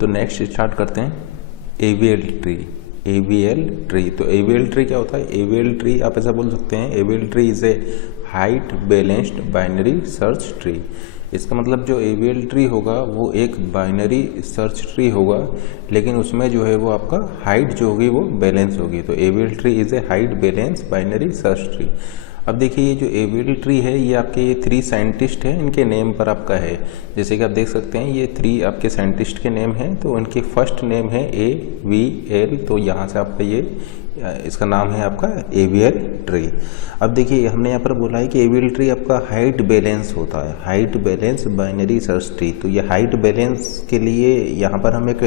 तो next start करते हैं एवीएल ट्री। एवीएल ट्री, तो एवीएल ट्री क्या होता है? एवीएल ट्री आप ऐसा बोल सकते हैं, AVL tree is a height balanced binary search tree. इसका मतलब जो एवीएल ट्री होगा वो एक बाइनरी सर्च ट्री होगा, लेकिन उसमें जो है वो आपका हाइट जो होगी वो बैलेंस होगी। तो AVL tree is a height balance binary search tree. अब देखिए ये जो एवीएल ट्री है ये आपके ये 3 साइंटिस्ट हैं, इनके नेम पर आपका है। जैसे कि आप देख सकते हैं ये 3 आपके साइंटिस्ट के नेम हैं, तो इनके फर्स्ट नेम है AVL, तो यहाँ से आपका ये इसका नाम है आपका एवीएल ट्री। अब देखिए हमने यहाँ पर बोला है कि एवीएल ट्री आपका हाइट बैलेंस होता है, height balance binary search tree. तो ये हाइट बैलेंस के लिए यहाँ पर हम एक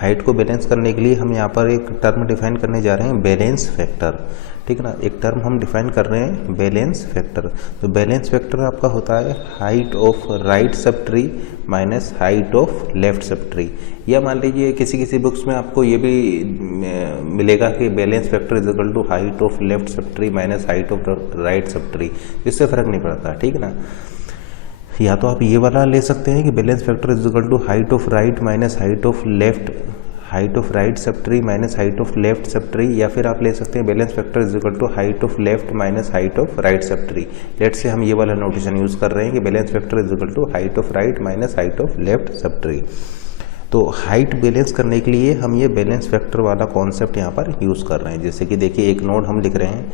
हाइट को बैलेंस करने के लिए हम यहाँ पर एक टर्म डिफाइन करने जा रहे हैं, बैलेंस फैक्टर। ठीक है ना, एक टर्म हम डिफाइन कर रहे हैं बैलेंस फैक्टर। तो बैलेंस फैक्टर आपका होता है height of right sub tree minus height of left sub tree. या मान लीजिए किसी किसी बुक्स में आपको ये भी मिलेगा कि balance factor is equal to height of left sub tree minus height of right sub tree. इससे फर्क नहीं पड़ता, ठीक है ना। या तो आप ये वाला ले सकते हैं कि balance factor is equal to height of right minus height of left, height of right sub tree minus height of left sub tree. या फिर आप ले सकते हैं balance factor is equal to height of left minus height of right sub tree. Let's say हम ये वाला notation use कर रहे हैं कि balance factor is equal to height of right minus height of left sub tree. तो height balance करने के लिए हम ये बैलेंस फैक्टर वाला कॉन्सेप्ट यहाँ पर यूज कर रहे हैं। जैसे कि देखिए एक नोड हम लिख रहे हैं,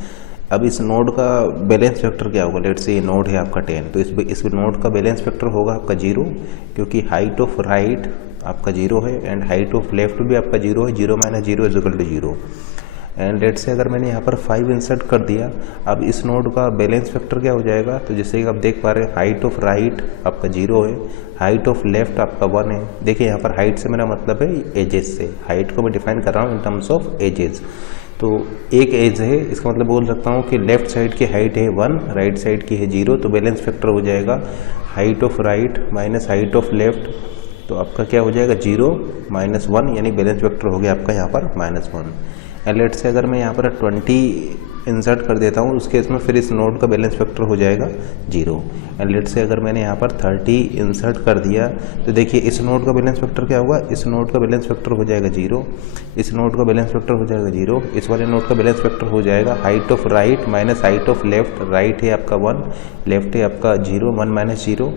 अब इस नोड का बैलेंस फैक्टर क्या होगा? लेट्स से ये नोड है आपका 10, तो इस नोड का बैलेंस फैक्टर होगा आपका 0, क्योंकि हाइट ऑफ राइट आपका 0 है एंड हाइट ऑफ लेफ्ट भी आपका 0 है। 0 minus 0 is equal to 0। And let's say अगर मैंने यहाँ पर 5 इंसर्ट कर दिया, अब इस नोड का बैलेंस फैक्टर क्या हो जाएगा? तो जैसे कि आप देख पा रहे हैं हाइट ऑफ राइट आपका 0 है, हाइट ऑफ लेफ्ट आपका 1 है। देखिए यहाँ पर हाइट से मेरा मतलब है एजेस से, हाइट को मैं डिफाइन कर रहा हूँ इन टर्म्स ऑफ एजेस। तो एक एज है, इसका मतलब बोल सकता हूँ कि लेफ्ट साइड की हाइट है 1, राइट साइड की है 0, तो बैलेंस फैक्टर हो जाएगा height of right minus height of left. तो आपका क्या हो जाएगा 0 माइनस 1, यानी बैलेंस फैक्टर हो गया आपका यहाँ पर -1। एंड लेट से अगर मैं यहाँ पर 20 इंसर्ट कर देता हूँ उस केस में फिर इस नोड का बैलेंस फैक्टर हो जाएगा 0। एंड लेट से अगर मैंने यहाँ पर 30 इंसर्ट कर दिया तो देखिए इस नोड का बैलेंस फैक्टर क्या होगा? इस नोड का बैलेंस फैक्टर हो जाएगा 0, इस नोड का बैलेंस फैक्टर हो जाएगा 0, इस वाले नोड का बैलेंस फैक्टर हो जाएगा height of right minus height of left. Right है आपका 1, लेफ्ट है आपका 0, 1 minus 0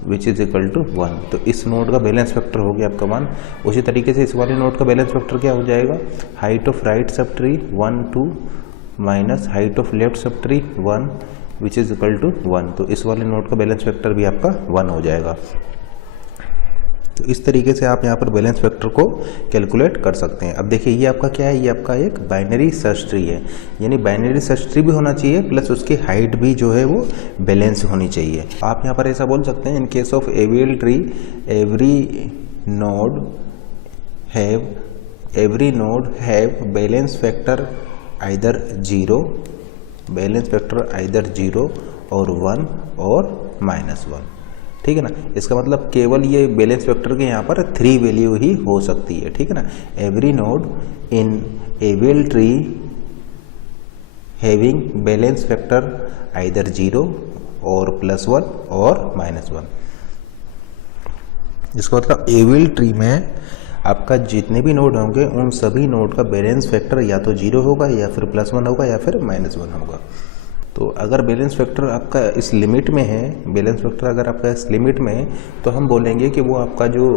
which is equal to 1। तो इस नोड का बैलेंस फैक्टर हो गया आपका 1। उसी तरीके से इस वाले नोड का बैलेंस फैक्टर क्या हो जाएगा? Height of right sub tree 1 2 minus height of left sub tree 1 which is equal to 1। तो इस वाले नोड का बैलेंस फैक्टर भी आपका 1 हो जाएगा। तो इस तरीके से आप यहाँ पर बैलेंस फैक्टर को कैलकुलेट कर सकते हैं। अब देखिए ये आपका क्या है? ये आपका एक बाइनरी सर्च ट्री है, यानी बाइनरी सर्च ट्री भी होना चाहिए प्लस उसकी हाइट भी जो है वो बैलेंस होनी चाहिए। आप यहाँ पर ऐसा बोल सकते हैं, in case of AVL tree every node have balance factor either 0, balance factor either 0 और 1 और -1। ठीक है ना, इसका मतलब केवल ये बैलेंस फैक्टर के यहाँ पर 3 वैल्यू ही हो सकती है। ठीक है ना, every node in AVL tree having balance factor either 0 और +1 और -1। इसका मतलब एवीएल ट्री में आपका जितने भी नोड होंगे उन सभी नोड का बैलेंस फैक्टर या तो 0 होगा या फिर +1 होगा या फिर -1 होगा। तो अगर बैलेंस फैक्टर आपका इस लिमिट में है, बैलेंस फैक्टर अगर आपका इस लिमिट में है तो हम बोलेंगे कि वो आपका जो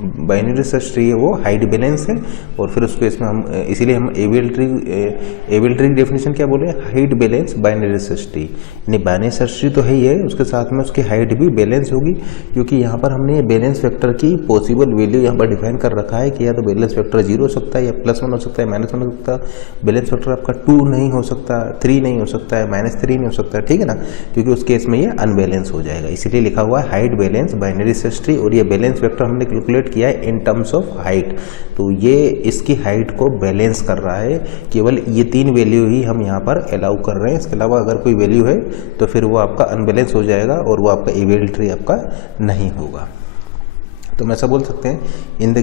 बाइनरी सर्च ट्री है वो हाइट बैलेंस है। और फिर उसको इसमें हम इसीलिए हम एवीएल ट्री की डेफिनेशन क्या बोले? Height balance binary search tree, यानी बाइनरी सर्च ट्री तो है ही है, उसके साथ में उसकी हाइट भी बैलेंस होगी, क्योंकि यहाँ पर हमने बैलेंस फैक्टर की पॉसिबल वैल्यू यहाँ पर डिफाइन कर रखा है कि या तो बैलेंस फैक्टर 0 हो सकता है या +1 हो सकता है, -1 हो सकता है। बैलेंस फैक्टर आपका 2 नहीं हो सकता, 3 नहीं हो सकता है, -3 नहीं हो सकता है। ठीक है ना, क्योंकि उस केस में ये अनबैलेंस हो जाएगा, इसीलिए लिखा हुआ है height balance binary search tree. और ये बैलेंस फैक्टर हमने कैलकुलेट किया है इन टर्म्स ऑफ हाइट, तो ये इसकी हाइट को बैलेंस कर रहा है। केवल ये 3 वैल्यू ही हम यहाँ पर अलाउ कर रहे हैं, इसके अलावा अगर कोई वैल्यू है तो फिर वो आपका अनबैलेंस हो जाएगा और वो आपका एवीएल ट्री आपका नहीं होगा। तो हम ऐसा बोल सकते हैं, in the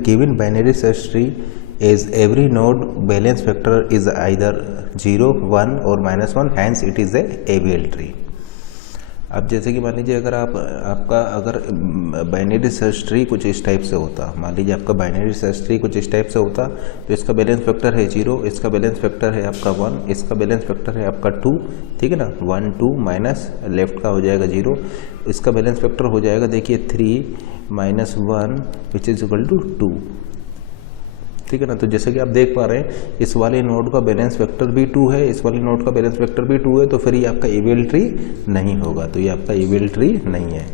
given binary search tree is every node balance factor is either 0, 1 or -1, hence it is a AVL tree। अब जैसे कि मान लीजिए अगर आपका अगर बाइनरी सर्च ट्री कुछ इस टाइप से होता, मान लीजिए आपका बाइनरी सर्च ट्री कुछ इस टाइप से होता, तो इसका बैलेंस फैक्टर है 0, इसका बैलेंस फैक्टर है आपका 1, इसका बैलेंस फैक्टर है आपका 2, ठीक है ना, 1 2 माइनस लेफ्ट का हो जाएगा 0, इसका बैलेंस फैक्टर हो जाएगा देखिए 3 minus 1 which is equal to 2, ठीक है ना। तो जैसे कि आप देख पा रहे हैं इस वाले नोड का बैलेंस वेक्टर भी 2 है, इस वाले नोड का बैलेंस वेक्टर भी 2 है, तो फिर ये आपका एबीएल ट्री नहीं होगा, तो ये आपका एबीएल ट्री नहीं है,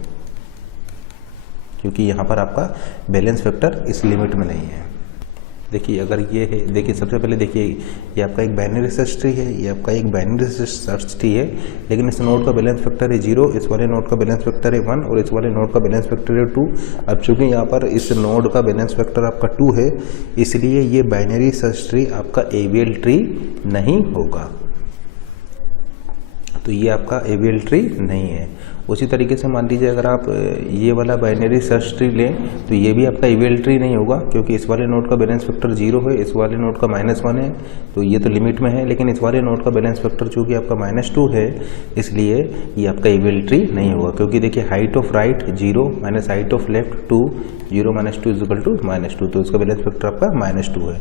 क्योंकि यहाँ पर आपका बैलेंस वेक्टर इस लिमिट में नहीं है। देखिए अगर ये है, देखिए सबसे पहले देखिए ये आपका एक बाइनरी सर्च ट्री है, ये आपका एक बाइनरी सर्च ट्री है, लेकिन इस नोड का बैलेंस फैक्टर है 0, इस वाले नोड का बैलेंस फैक्टर है 1 और इस वाले नोड का बैलेंस फैक्टर है 2। अब चूंकि यहाँ पर इस नोड का बैलेंस फैक्टर आपका 2 है, इसलिए ये बाइनरी सर्च ट्री आपका एबीएल ट्री नहीं होगा, तो ये आपका एबीएल ट्री नहीं है। उसी तरीके से मान लीजिए अगर आप ये वाला बाइनरी सर्च ट्री लें तो ये भी आपका एबीएल ट्री नहीं होगा, क्योंकि इस वाले नोड का बैलेंस फैक्टर 0 है, इस वाले नोड का -1 है, तो ये तो लिमिट में है, लेकिन इस वाले नोड का बैलेंस फैक्टर चूँकि आपका -2 है, इसलिए ये आपका एबीएल ट्री नहीं होगा, क्योंकि देखिए height of right 0 minus height of left 2, 0 minus 2 is equal to -2, तो इसका बैलेंस फैक्टर आपका -2 है।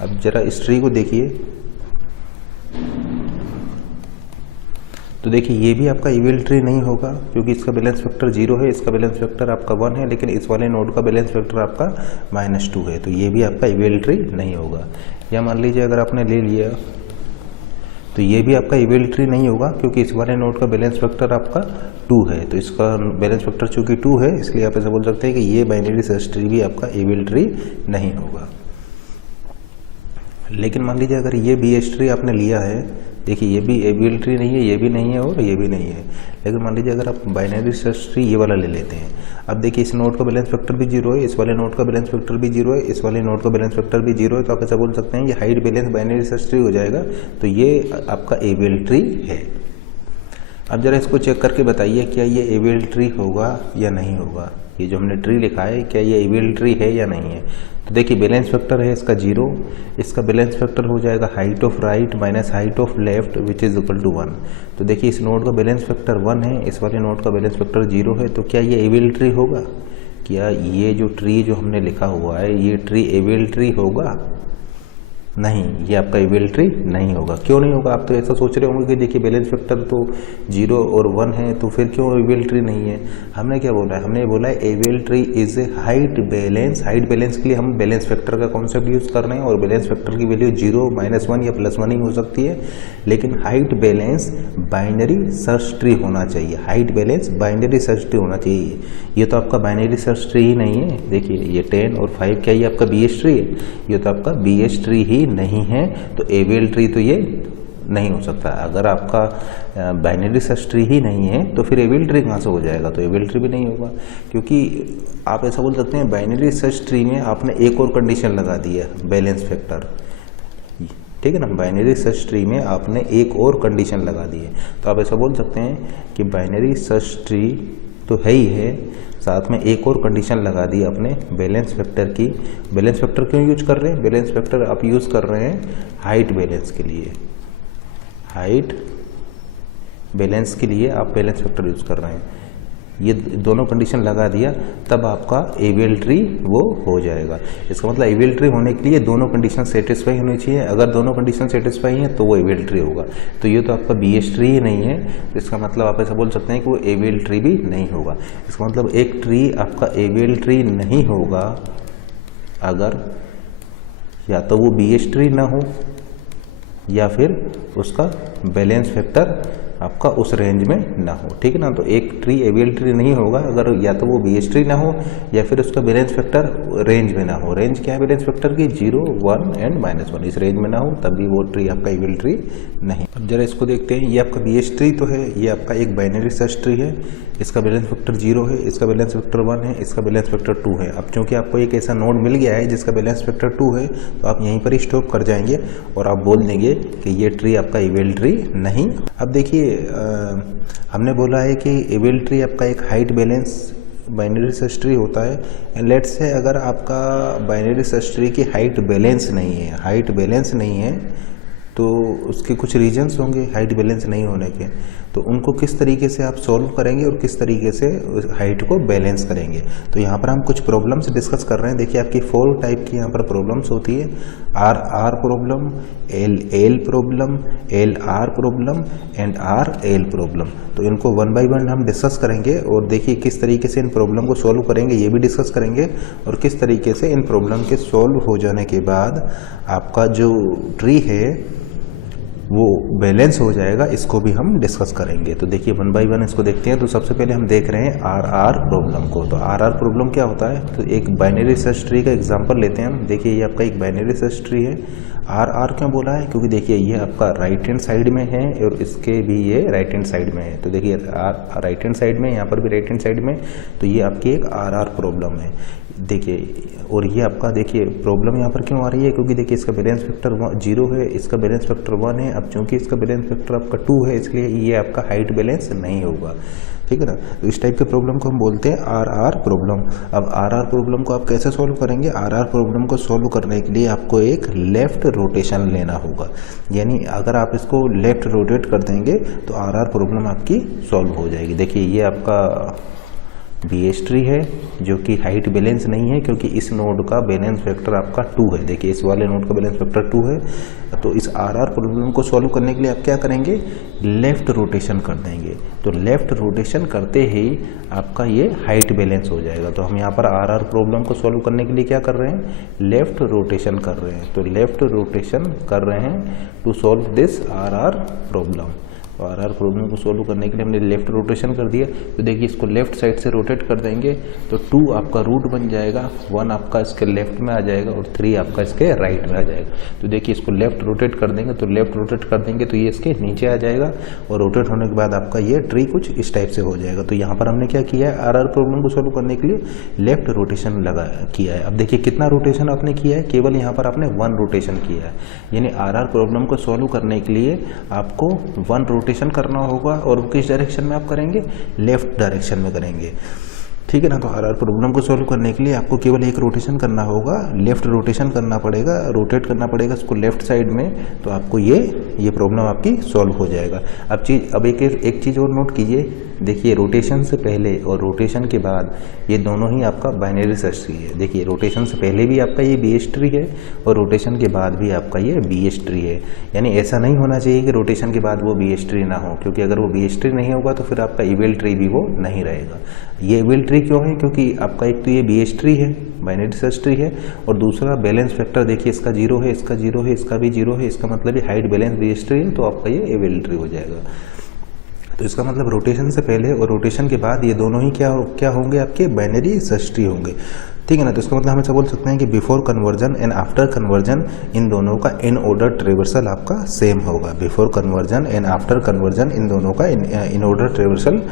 अब जरा इस ट्री को देखिए, तो देखिए ये भी आपका एबीएल ट्री नहीं होगा, क्योंकि इसका बैलेंस फैक्टर 0 है, इसका बैलेंस फैक्टर आपका 1 है, लेकिन इस वाले नोड का बैलेंस फैक्टर आपका -2 है, तो ये भी आपका एबीएल ट्री नहीं होगा। या मान लीजिए अगर आपने ले लिया तो ये भी आपका एबीएल ट्री नहीं होगा, क्योंकि इस वाले नोड का बैलेंस फैक्टर आपका 2 है, तो इसका बैलेंस फैक्टर चूँकि 2 है, इसलिए आप ऐसा बोल सकते हैं कि ये बाइनरी सर्च ट्री भी आपका एबीएल ट्री नहीं होगा। लेकिन मान लीजिए अगर ये बीएच ट्री आपने लिया है, देखिए ये भी एबीएल ट्री नहीं है, ये भी नहीं है और ये भी नहीं है, लेकिन मान लीजिए अगर आप बाइनरी सर्च ट्री ये वाला ले लेते हैं, अब देखिए इस नोड का बैलेंस फैक्टर भी 0 है, इस वाले नोड का बैलेंस फैक्टर भी 0 है, इस वाले नोड का बैलेंस फैक्टर भी 0 है, तो आप ऐसा बोल सकते हैं ये height balance binary search tree हो जाएगा, तो ये आपका एबीएल ट्री है। अब जरा इसको चेक करके बताइए क्या ये एबीएल ट्री होगा या नहीं होगा, ये जो हमने ट्री लिखा है क्या ये एबीएल ट्री है या नहीं है। तो देखिए बैलेंस फैक्टर है इसका 0, इसका बैलेंस फैक्टर हो जाएगा height of right minus height of left which is equal to 1। तो देखिए इस नोड का बैलेंस फैक्टर 1 है, इस वाले नोड का बैलेंस फैक्टर 0 है, तो क्या ये एबीएल ट्री होगा? क्या ये जो ट्री जो हमने लिखा हुआ है ये ट्री एबीएल ट्री होगा? नहीं, ये आपका एबीएल ट्री नहीं होगा। क्यों नहीं होगा? आप तो ऐसा सोच रहे होंगे कि देखिए बैलेंस फैक्टर तो 0 और 1 है, तो फिर क्यों एबीएल ट्री नहीं है। हमने क्या बोला है? हमने बोला है ABL tree is a height balance. Height balance के लिए हम बैलेंस फैक्टर का कॉन्सेप्ट यूज कर रहे हैं, और बैलेंस फैक्टर की वैल्यू 0, -1 या +1 ही हो सकती है, लेकिन height balance binary search tree होना चाहिए। Height balance binary search tree होना चाहिए। ये तो आपका बाइनरी सर्च ट्री ही नहीं है। देखिए ये 10 और 5 क्या ये आपका बीएच ट्री है? ये तो आपका बीएच ट्री ही नहीं है, तो एबीएल ट्री तो ये नहीं हो सकता। अगर आपका बाइनरी सर्च ट्री ही नहीं है तो फिर एबीएल ट्री कहाँ से हो जाएगा? तो एबीएल ट्री भी नहीं होगा, क्योंकि आप ऐसा बोल सकते हैं बाइनरी सर्च ट्री में आपने एक और कंडीशन लगा दी है, बैलेंस फैक्टर, ठीक है ना। बाइनरी सर्च ट्री में आपने एक और कंडीशन लगा दी है, तो आप ऐसा बोल सकते हैं कि बाइनरी सर्च ट्री तो है ही है, साथ में एक और कंडीशन लगा दी आपने बैलेंस फैक्टर की। बैलेंस फैक्टर क्यों यूज कर रहे हैं? बैलेंस फैक्टर आप यूज कर रहे हैं हाइट बैलेंस के लिए। हाइट बैलेंस के लिए आप बैलेंस फैक्टर यूज कर रहे हैं। ये दोनों कंडीशन लगा दिया तब आपका एबीएल ट्री वो हो जाएगा। इसका मतलब एबीएल ट्री होने के लिए दोनों कंडीशन सेटिस्फाई होनी चाहिए। अगर दोनों कंडीशन सेटिस्फाई हैं तो वो एबीएल ट्री होगा। तो ये तो आपका बीएच ट्री ही नहीं है, तो इसका मतलब आप ऐसा बोल सकते हैं कि वो एबीएल ट्री भी नहीं होगा। इसका मतलब एक ट्री आपका एबीएल ट्री नहीं होगा अगर या तो वो बीएच ट्री ना हो या फिर उसका बैलेंस फैक्टर आपका उस रेंज में ना हो, ठीक है ना। तो एक ट्री एबीएल ट्री नहीं होगा अगर या तो वो बीएच ट्री ना हो या फिर उसका बैलेंस फैक्टर रेंज में ना हो। रेंज क्या है बैलेंस फैक्टर की? 0, 1 एंड -1, इस रेंज में ना हो, तब भी वो ट्री आपका एबीएल ट्री नहीं। अब जरा इसको देखते हैं। ये आपका बीएच ट्री तो है, ये आपका एक बाइनरी सर्च ट्री है, इसका बैलेंस फैक्टर 0 है, इसका बैलेंस फैक्टर 1 है, इसका बैलेंस फैक्टर 2 है। अब चूंकि आपको एक ऐसा नोड मिल गया है जिसका बैलेंस फैक्टर 2 है, तो आप यहीं पर ही स्टॉप कर जाएंगे और आप बोल देंगे कि ये ट्री आपका एबीएल ट्री नहीं। अब देखिए हमने बोला है कि एबीएल ट्री आपका एक height balance binary search tree होता है। एंड लेट्स से अगर आपका बाइनरी सर्च ट्री की हाइट बैलेंस नहीं है, हाइट बैलेंस नहीं है, तो उसके कुछ रीजंस होंगे हाइट बैलेंस नहीं होने के। तो उनको किस तरीके से आप सॉल्व करेंगे और किस तरीके से हाइट को बैलेंस करेंगे। तो यहाँ पर हम कुछ प्रॉब्लम्स डिस्कस कर रहे हैं। देखिए आपकी 4 टाइप की यहाँ पर प्रॉब्लम्स होती है, RR problem, LL problem, LR problem and RL problem. तो इनको 1 बाय 1 हम डिस्कस करेंगे और देखिए किस तरीके से इन प्रॉब्लम को सॉल्व करेंगे ये भी डिस्कस करेंगे, और किस तरीके से इन प्रॉब्लम के सॉल्व हो जाने के बाद आपका जो ट्री है वो बैलेंस हो जाएगा, इसको भी हम डिस्कस करेंगे। तो देखिए 1 बाय 1 इसको देखते हैं। तो सबसे पहले हम देख रहे हैं RR प्रॉब्लम को। तो RR प्रॉब्लम क्या होता है, तो एक बाइनरी सर्च ट्री का एग्जांपल लेते हैं हम। देखिए ये आपका एक बाइनरी सर्च ट्री है। RR क्यों बोला है, क्योंकि देखिए ये आपका राइट हैंड साइड में है और इसके भी ये राइट हैंड साइड में है। तो देखिए राइट हैंड साइड में, यहाँ पर भी राइट हैंड साइड में, तो ये आपकी एक RR प्रॉब्लम है। देखिए और ये आपका देखिए प्रॉब्लम यहाँ पर क्यों आ रही है, क्योंकि देखिए इसका बैलेंस फैक्टर 0 है, इसका बैलेंस फैक्टर 1 है। अब चूंकि इसका बैलेंस फैक्टर आपका 2 है, इसलिए ये आपका हाइट बैलेंस नहीं होगा, ठीक है ना। तो इस टाइप के प्रॉब्लम को हम बोलते हैं RR प्रॉब्लम। अब RR प्रॉब्लम को आप कैसे सॉल्व करेंगे, RR प्रॉब्लम को सॉल्व करने के लिए आपको एक लेफ्ट रोटेशन लेना होगा, यानी अगर आप इसको लेफ्ट रोटेट कर देंगे तो RR प्रॉब्लम आपकी सॉल्व हो जाएगी। देखिए ये आपका BH ट्री है जो कि हाइट बैलेंस नहीं है, क्योंकि इस नोड का बैलेंस फैक्टर आपका 2 है। देखिए इस वाले नोड का बैलेंस फैक्टर 2 है। तो इस RR प्रॉब्लम को सॉल्व करने के लिए आप क्या करेंगे, लेफ्ट रोटेशन कर देंगे। तो लेफ्ट रोटेशन करते ही आपका ये हाइट बैलेंस हो जाएगा। तो हम यहाँ पर RR प्रॉब्लम को सॉल्व करने के लिए क्या कर रहे हैं, लेफ्ट रोटेशन कर रहे हैं। तो लेफ्ट रोटेशन कर रहे हैं to solve this RR problem. तो RR प्रॉब्लम को सॉल्व करने के लिए हमने लेफ्ट रोटेशन कर दिया। तो देखिए इसको लेफ्ट साइड से रोटेट कर देंगे तो 2 आपका रूट बन जाएगा, 1 आपका इसके लेफ्ट में आ जाएगा और 3 आपका इसके राइट में आ जाएगा। तो देखिए इसको लेफ्ट रोटेट कर देंगे, तो लेफ्ट रोटेट कर देंगे तो ये इसके नीचे आ जाएगा, और रोटेट होने के बाद आपका ये ट्री कुछ इस टाइप से हो जाएगा। तो यहाँ पर हमने क्या किया है, RR प्रॉब्लम को सॉल्व करने के लिए लेफ्ट रोटेशन किया है। अब देखिए कितना रोटेशन आपने किया है, केवल यहाँ पर आपने 1 रोटेशन किया है, यानी RR प्रॉब्लम को सॉल्व करने के लिए आपको 1 रोटेशन करना होगा, और किस डायरेक्शन में आप करेंगे, लेफ्ट डायरेक्शन में करेंगे, ठीक है ना। तो RR प्रॉब्लम को सॉल्व करने के लिए आपको केवल एक रोटेशन करना होगा, लेफ्ट रोटेशन करना पड़ेगा, रोटेट करना पड़ेगा इसको लेफ्ट साइड में। तो आपको ये प्रॉब्लम आपकी सॉल्व हो जाएगा। अब एक चीज़ और नोट कीजिए, देखिए रोटेशन से पहले और रोटेशन के बाद ये दोनों ही आपका बाइनरी सर्च ट्री है। देखिए रोटेशन से पहले भी आपका ये BH ट्री है और रोटेशन के बाद भी आपका ये BH ट्री है। यानी ऐसा नहीं होना चाहिए कि रोटेशन के बाद वो BH ट्री ना हो, क्योंकि अगर वो BH ट्री नहीं होगा तो फिर आपका इवेल ट्री भी वो नहीं रहेगा। ये इवेल ट्री क्यों है, क्योंकि आपका एक तो ये BH ट्री है, बाइनरी सर्च ट्री है, और दूसरा बैलेंस फैक्टर देखिए इसका 0 है, इसका 0 है, इसका भी 0 है। इसका मतलब ये हाइट बैलेंस BH ट्री है, तो आपका ये इवेल ट्री हो जाएगा। तो इसका मतलब रोटेशन से पहले और रोटेशन के बाद ये दोनों ही क्या होंगे, आपके बाइनरी सर्च ट्री होंगे, ठीक है ना। तो इसका मतलब हम ऐसा बोल सकते हैं कि before conversion and after conversion in दोनों का इन ऑर्डर ट्रेवर्सल आपका सेम होगा। Before conversion and after conversion in दोनों का इन ऑर्डर ट्रेवर्सल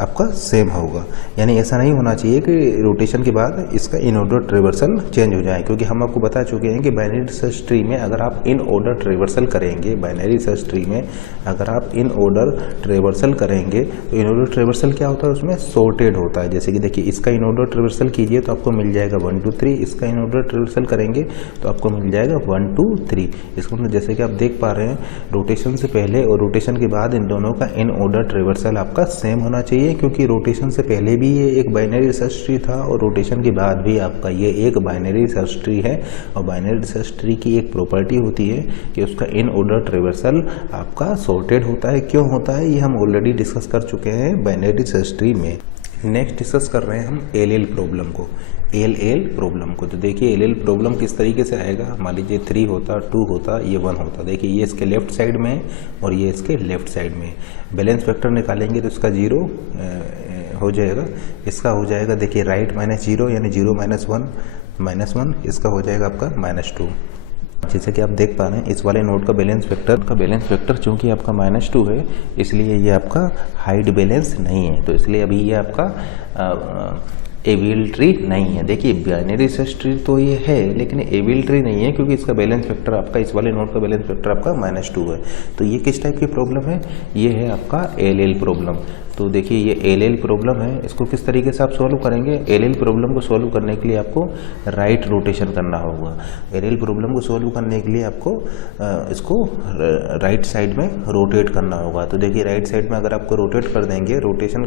आपका सेम होगा। यानी ऐसा नहीं होना चाहिए कि रोटेशन के बाद इसका इन ऑर्डर ट्रेवर्सल चेंज हो जाए, क्योंकि हम आपको बता चुके हैं कि बाइनरी सर्च ट्री में अगर आप इन ऑर्डर ट्रेवर्सल करेंगे, बाइनरी सर्च ट्री में अगर आप इन ऑर्डर ट्रेवर्सल करेंगे तो इन ऑर्डर ट्रेवर्सल क्या होता है, उसमें सॉर्टेड होता है। जैसे कि देखिए इसका इन ऑर्डर ट्रेवर्सल कीजिए तो आपको मिल जाएगा 1 2 3, इसका इन ऑर्डर ट्रेवर्सल करेंगे तो आपको मिल जाएगा 1 2 3। इसको मतलब जैसे कि आप देख पा रहे हैं रोटेशन से पहले और रोटेशन के बाद इन दोनों का इन ऑर्डर ट्रेवर्सल आपका सेम होना चाहिए, क्योंकि रोटेशन से पहले भी ये एक बाइनरी सर्च ट्री था और रोटेशन के बाद भी आपका ये एक बाइनरी सर्च ट्री है। और बाइनरी सर्च ट्री की एक प्रॉपर्टी होती है कि उसका इन ऑर्डर ट्रेवर्सल आपका सॉर्टेड होता है। क्यों होता है, ये हम ऑलरेडी डिस्कस कर चुके हैं बाइनरी सर्च ट्री में। नेक्स्ट डिस्कस कर रहे हैं हम LL प्रॉब्लम को, LL प्रॉब्लम को। तो देखिए LL प्रॉब्लम किस तरीके से आएगा, मान लीजिए 3 होता, 2 होता, ये 1 होता। देखिए ये इसके लेफ्ट साइड में है और ये इसके लेफ्ट साइड में। बैलेंस फैक्टर निकालेंगे तो इसका 0 हो जाएगा, इसका हो जाएगा देखिए राइट -0 यानी 0 -1, इसका हो जाएगा आपका -2। जैसे कि आप देख पा रहे हैं इस वाले नोड का बैलेंस फैक्टर चूंकि आपका -2 है, इसलिए ये आपका हाइट बैलेंस नहीं है। तो इसलिए अभी ये आपका एविल ट्री नहीं है। देखिए बाइनरी सर्च ट्री तो ये है, लेकिन एविल ट्री नहीं है, क्योंकि इसका बैलेंस फैक्टर आपका इस वाले नोड का बैलेंस फैक्टर आपका -2 है। तो ये किस टाइप की प्रॉब्लम है, ये है आपका LL प्रॉब्लम। तो देखिए ये एल एल प्रॉब्लम है, इसको किस तरीके से आप सॉल्व करेंगे। एल एल प्रॉब्लम को सॉल्व करने के लिए आपको राइट रोटेशन करना होगा। एल एल प्रॉब्लम को सॉल्व करने के लिए आपको इसको राइट साइड में रोटेट करना होगा। तो देखिए राइट साइड में अगर आपको रोटेट कर देंगे, रोटेशन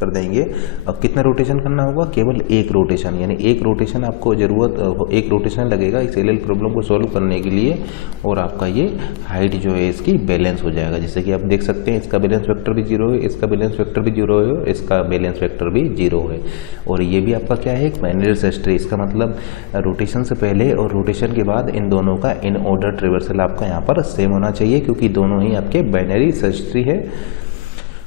कर देंगे, अब कितना रोटेशन करना होगा, केवल एक रोटेशन, यानी एक रोटेशन आपको ज़रूरत, एक रोटेशन लगेगा इस एल एल प्रॉब्लम को सॉल्व करने के लिए, और आपका ये हाइट जो है इसकी बैलेंस हो जाएगा। जैसे कि आप देख सकते हैं इसका बैलेंस वेक्टर भी 0 है, इसका बैलेंस वेक्टर भी 0 है, इसका बैलेंस वेक्टर भी 0 है, और ये भी आपका क्या है, एक बाइनरी सर्च ट्री। इसका मतलब रोटेशन से पहले और रोटेशन के बाद इन दोनों का इन ऑर्डर ट्रिवर्सल आपका यहाँ पर सेम होना चाहिए, क्योंकि दोनों ही आपके बाइनरी सर्च ट्री है।